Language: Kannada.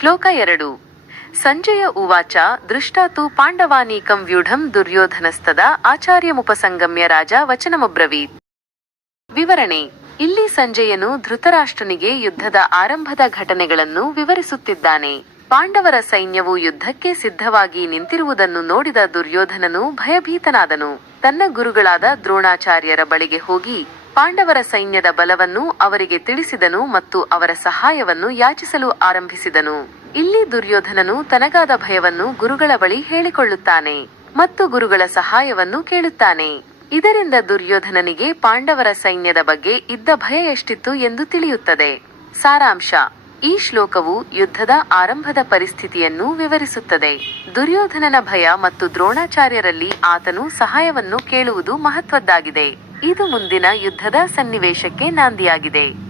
ಶ್ಲೋಕ ಎರಡು. ಸಂಜಯ ಉವಾಚ ದೃಷ್ಟಾತು ಪಾಂಡವಾನೀಕಂ ವ್ಯೂಢಂ ದುರ್ಯೋಧನಸ್ತದ ಆಚಾರ್ಯಮುಪಸಂಗಮ್ಯ ರಾಜ ವಚನಮುಬ್ರವೀತ್. ವಿವರಣೆ, ಇಲ್ಲಿ ಸಂಜಯನು ಧೃತರಾಷ್ಟ್ರನಿಗೆ ಯುದ್ಧದ ಆರಂಭದ ಘಟನೆಗಳನ್ನು ವಿವರಿಸುತ್ತಿದ್ದಾನೆ. ಪಾಂಡವರ ಸೈನ್ಯವು ಯುದ್ಧಕ್ಕೆ ಸಿದ್ಧವಾಗಿ ನಿಂತಿರುವುದನ್ನು ನೋಡಿದ ದುರ್ಯೋಧನನು ಭಯಭೀತನಾದನು. ತನ್ನ ಗುರುಗಳಾದ ದ್ರೋಣಾಚಾರ್ಯರ ಬಳಿಗೆ ಹೋಗಿ ಪಾಂಡವರ ಸೈನ್ಯದ ಬಲವನ್ನು ಅವರಿಗೆ ತಿಳಿಸಿದನು ಮತ್ತು ಅವರ ಸಹಾಯವನ್ನು ಯಾಚಿಸಲು ಆರಂಭಿಸಿದನು. ಇಲ್ಲಿ ದುರ್ಯೋಧನನು ತನಗಾದ ಭಯವನ್ನು ಗುರುಗಳ ಬಳಿ ಹೇಳಿಕೊಳ್ಳುತ್ತಾನೆ ಮತ್ತು ಗುರುಗಳ ಸಹಾಯವನ್ನು ಕೇಳುತ್ತಾನೆ. ಇದರಿಂದ ದುರ್ಯೋಧನನಿಗೆ ಪಾಂಡವರ ಸೈನ್ಯದ ಬಗ್ಗೆ ಇದ್ದ ಭಯ ಎಷ್ಟಿತ್ತು ಎಂದು ತಿಳಿಯುತ್ತದೆ. ಸಾರಾಂಶ. ಈ ಶ್ಲೋಕವು ಯುದ್ಧದ ಆರಂಭದ ಪರಿಸ್ಥಿತಿಯನ್ನು ವಿವರಿಸುತ್ತದೆ. ದುರ್ಯೋಧನನ ಭಯ ಮತ್ತು ದ್ರೋಣಾಚಾರ್ಯರಲ್ಲಿ ಆತನು ಸಹಾಯವನ್ನು ಕೇಳುವುದು ಮಹತ್ವದ್ದಾಗಿದೆ. ಇದು ಮುಂದಿನ ಯುದ್ಧದ ಸನ್ನಿವೇಶಕ್ಕೆ ನಾಂದಿಯಾಗಿದೆ.